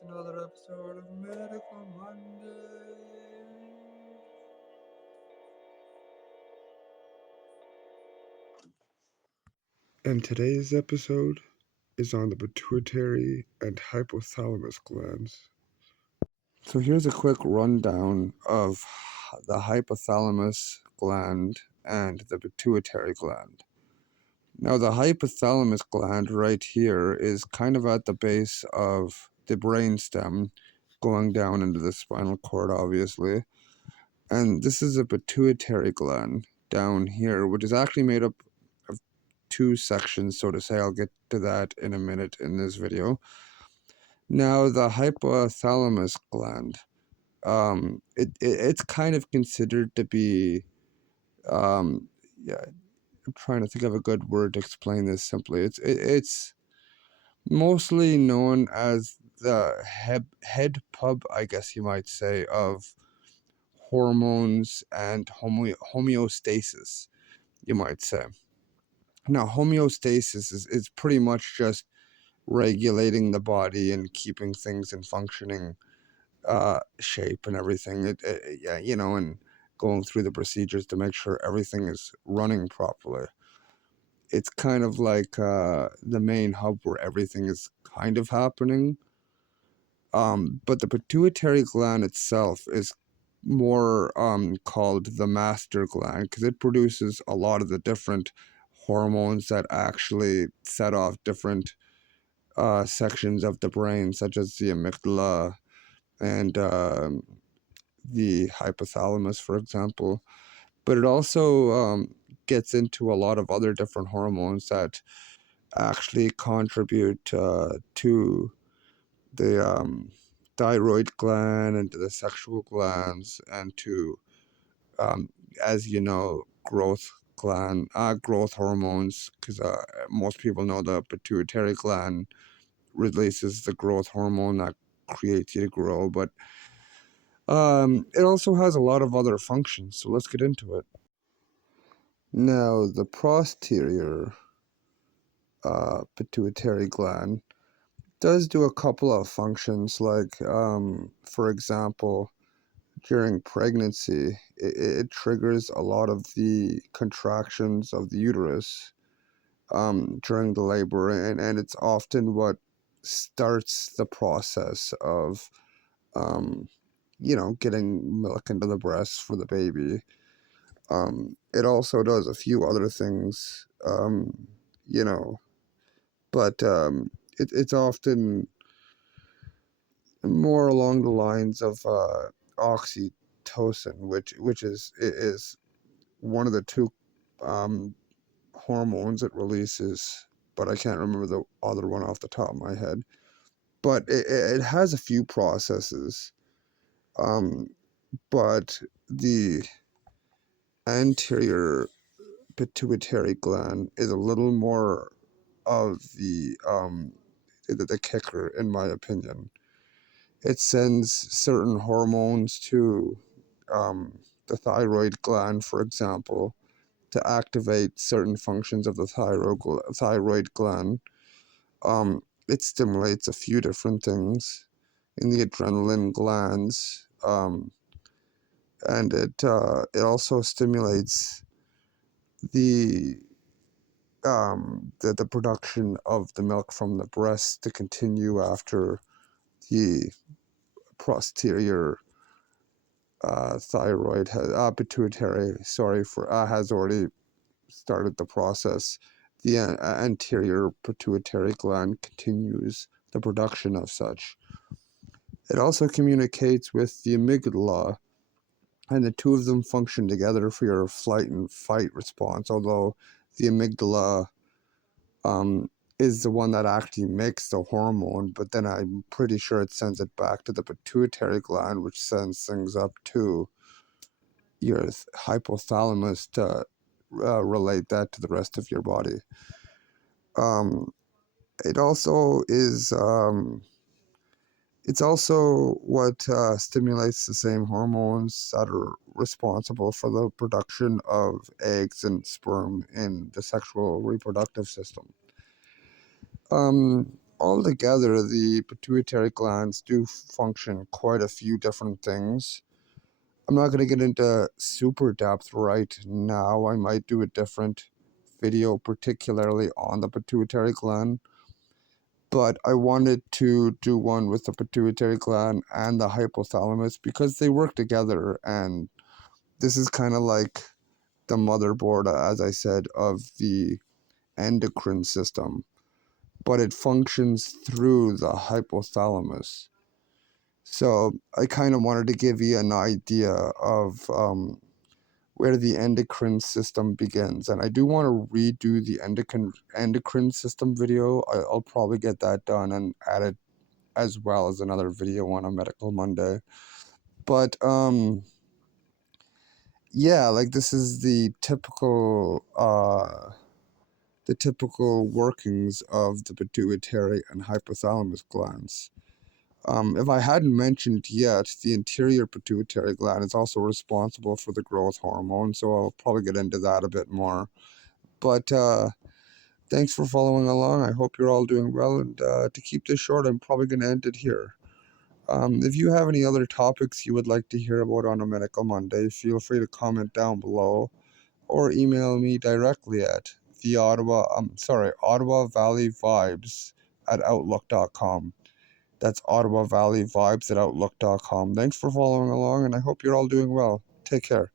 to another episode of Medical Monday. And today's episode is on the pituitary and hypothalamus glands. So here's a quick rundown of the hypothalamus gland and the pituitary gland. Now, the hypothalamus gland right here is kind of at the base of the brainstem, going down into the spinal cord, obviously. And this is a pituitary gland down here, which is actually made up of two sections, so to say. I'll get to that in a minute in this video. Now, the hypothalamus gland, it's kind of considered to be, yeah, I'm trying to think of a good word to explain this simply. It's mostly known as the head pub, I guess you might say, of hormones and homeostasis, you might say. Now, homeostasis is pretty much just regulating the body and keeping things in functioning shape and everything. Yeah, and going through the procedures to make sure everything is running properly. It's kind of like the main hub where everything is kind of happening. But the pituitary gland itself is more called the master gland because it produces a lot of the different hormones that actually set off different sections of the brain, such as the amygdala and the hypothalamus, for example. But it also gets into a lot of other different hormones that actually contribute to the thyroid gland and to the sexual glands and to, as you know, growth hormones, because most people know the pituitary gland releases the growth hormone that creates you to grow, but it also has a lot of other functions, so let's get into it. Now, the posterior pituitary gland does do a couple of functions, like, for example, during pregnancy, it triggers a lot of the contractions of the uterus during the labor, and it's often what starts the process of, getting milk into the breast for the baby. It also does a few other things, you know, but it's often more along the lines of oxytocin, which is one of the two hormones it releases, but I can't remember the other one off the top of my head. But it has a few processes, but the anterior pituitary gland is a little more of the kicker, in my opinion. It sends certain hormones to the thyroid gland, for example, to activate certain functions of the thyroid gland. It stimulates a few different things in the adrenaline glands, and it also stimulates the the production of the milk from the breast to continue after the posterior pituitary, has already started the process. The anterior pituitary gland continues the production of such. It also communicates with the amygdala, and the two of them function together for your flight and fight response, although the amygdala is the one that actually makes the hormone, but then I'm pretty sure it sends it back to the pituitary gland, which sends things up to your hypothalamus to relate that to the rest of your body. It also is, it's also what stimulates the same hormones that are responsible for the production of eggs and sperm in the sexual reproductive system. altogether, the pituitary glands do function quite a few different things. I'm not going to get into super depth right now. I might do a different video, particularly on the pituitary gland. But I wanted to do one with the pituitary gland and the hypothalamus because they work together, and this is kind of like the motherboard, as I said, of the endocrine system, but it functions through the hypothalamus. So I kind of wanted to give you an idea of where the endocrine system begins. And I do want to redo the endocrine system video. I'll probably get that done and add it as well as another video on a Medical Monday. But yeah, like this is the typical workings of the pituitary and hypothalamus glands. If I hadn't mentioned yet, the anterior pituitary gland is also responsible for the growth hormone, so I'll probably get into that a bit more. But thanks for following along. I hope you're all doing well, and to keep this short, I'm probably going to end it here. If you have any other topics you would like to hear about on a Medical Monday, feel free to comment down below or email me directly at Ottawa Valley Vibes at outlook.com. That's Ottawa Valley Vibes at outlook.com. Thanks for following along, and I hope you're all doing well. Take care.